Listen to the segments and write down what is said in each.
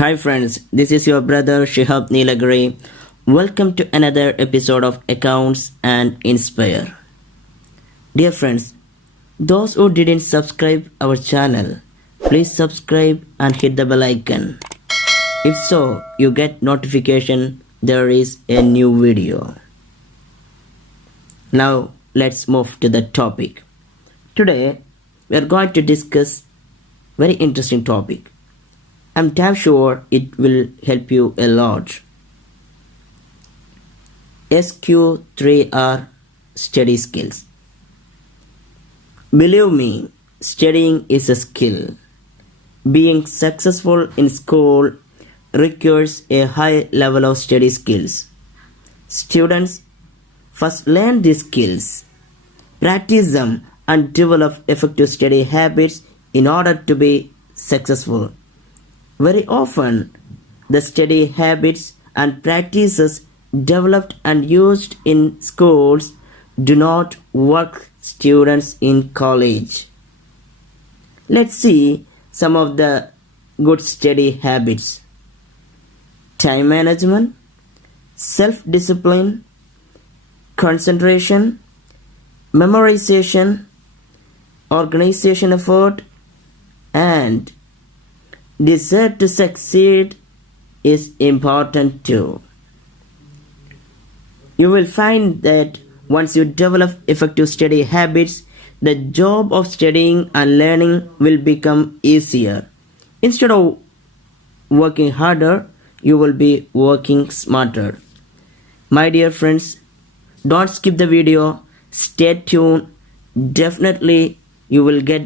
Hi friends, this is your brother Shihab Nilagiri. Welcome to another episode of Accounts and Inspire. Dear friends, those who didn't subscribe our channel, please subscribe and hit the bell icon. If so, you get notification there is a new video. Now let's move to the topic. Today we are going to discuss very interesting topic. I'm damn sure it will help you a lot. SQ3R study skills. Believe me, studying is a skill. Being successful in school requires a high level of study skills. Students first learn these skills, practice them, and develop effective study habits in order to be successful. Very often, the study habits and practices developed and used in schools do not work students in college. Let's see some of the good study habits. Time management, self-discipline, concentration, memorization, organization effort, and desire to succeed is important too. You will find that once you develop effective study habits, the job of studying and learning will become easier. Instead of working harder, you will be working smarter. My dear friends, don't skip the video. Stay tuned. Definitely you will get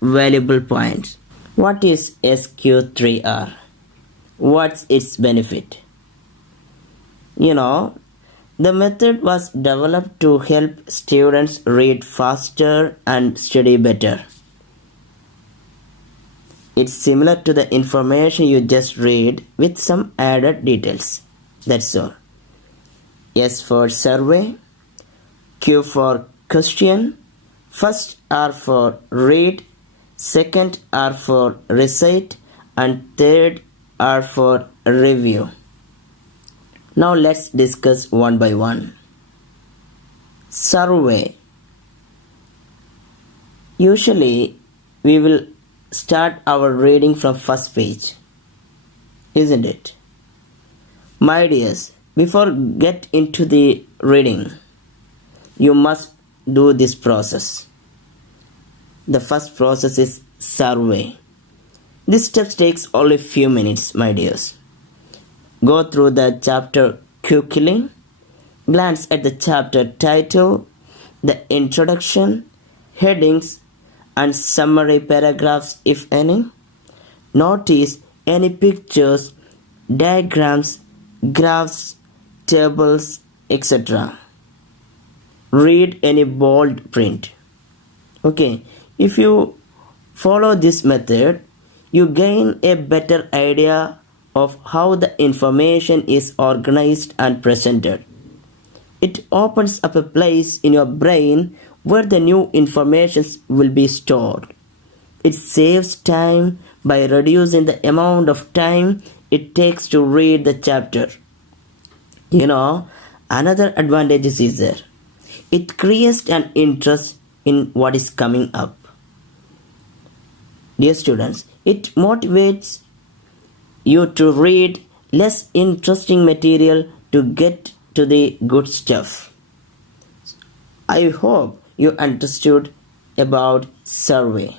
valuable points. What is SQ3R? What's its benefit? The method was developed to help students read faster and study better. It's similar to the information you just read with some added details. That's all. S for survey, Q for question, first R for read, second R for recite, and third R for review. Now let's discuss one by one. Survey. Usually we will start our reading from first page, isn't it? My dears, before get into the reading, you must do this process. The first process is survey. This step takes only a few minutes, my dears. Go through the chapter quickly, glance at the chapter title, the introduction, headings, and summary paragraphs if any. Notice any pictures, diagrams, graphs, tables, etc. Read any bold print. Okay, if you follow this method, you gain a better idea of how the information is organized and presented. It opens up a place in your brain where the new information will be stored. It saves time by reducing the amount of time it takes to read the chapter. Another advantage is there. It creates an interest in what is coming up. Dear students, it motivates you to read less interesting material to get to the good stuff. I hope you understood about survey.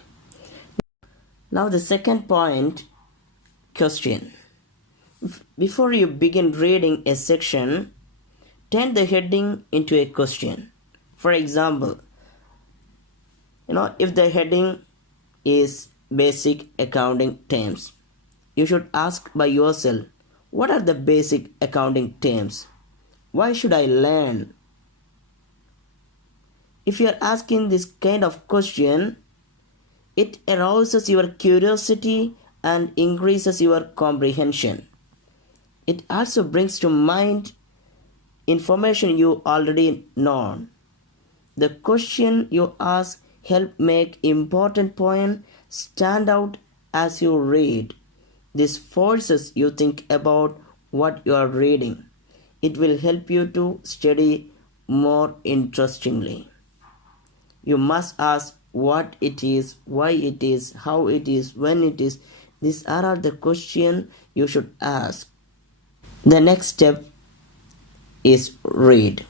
Now the second point, question. Before you begin reading a section, turn the heading into a question. For example, if the heading is basic accounting terms, you should ask by yourself, what are the basic accounting terms? Why should I learn? If you are asking this kind of question, it arouses your curiosity and increases your comprehension. It also brings to mind information you already know. The question you ask help make important point stand out as you read. This forces you think about what you are reading. It will help you to study more interestingly. You must ask what it is, why it is, how it is, when it is. These are all the questions you should ask. The next step is read.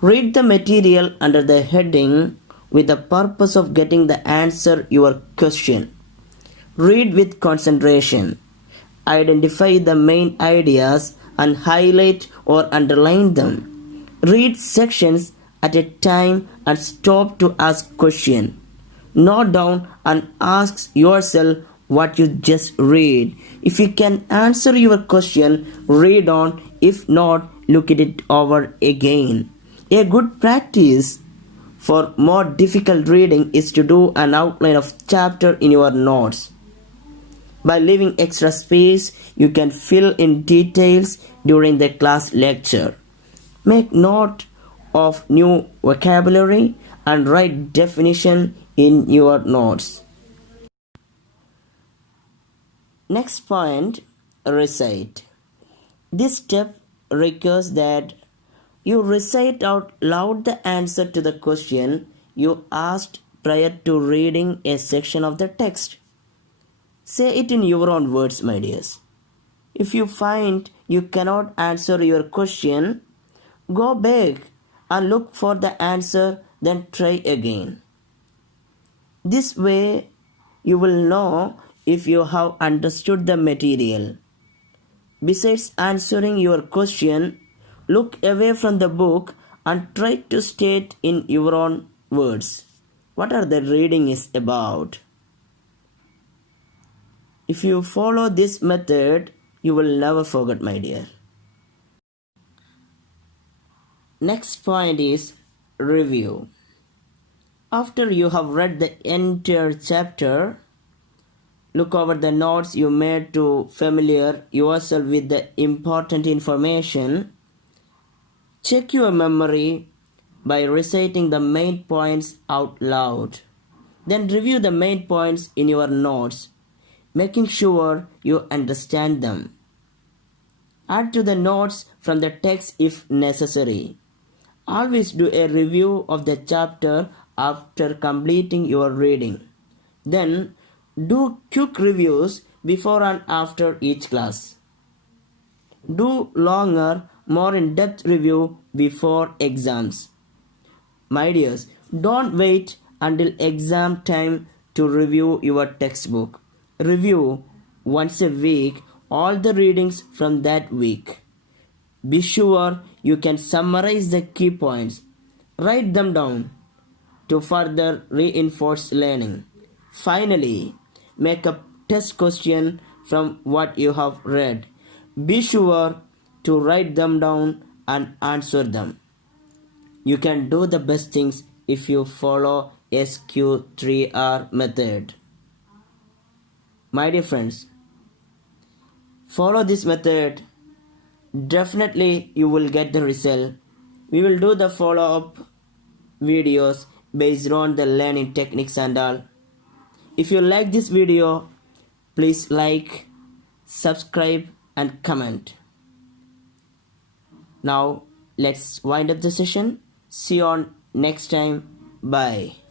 Read the material under the heading with the purpose of getting the answer your question. Read with concentration. Identify the main ideas and highlight or underline them. Read sections at a time and stop to ask questions. Note down and ask yourself what you just read. If you can answer your question, read on. If not, look at it over again. A good practice for more difficult reading is to do an outline of chapter in your notes. By leaving extra space, you can fill in details during the class lecture. Make note of new vocabulary and write definition in your notes. Next point, recite. This step requires that you recite out loud the answer to the question you asked prior to reading a section of the text. Say it in your own words, my dears. If you find you cannot answer your question, go back and look for the answer, then try again. This way, you will know if you have understood the material. Besides answering your question, look away from the book and try to state in your own words what are the reading is about. If you follow this method, you will never forget, my dear. Next point is review. After you have read the entire chapter, look over the notes you made to familiar yourself with the important information. Check your memory by reciting the main points out loud. Then review the main points in your notes, making sure you understand them. Add to the notes from the text if necessary. Always do a review of the chapter after completing your reading. Then do quick reviews before and after each class. Do longer, more in-depth review before exams. My dears, don't wait until exam time to review your textbook. Review once a week all the readings from that week. Be sure you can summarize the key points. Write them down to further reinforce learning. Finally, make a test question from what you have read. Be sure to write them down and answer them. You can do the best things if you follow SQ3R method. My dear friends, follow this method. Definitely you will get the result. We will do the follow-up videos based on the learning techniques and all. If you like this video, please like, subscribe and comment. Now let's wind up the session. See you on next time. Bye.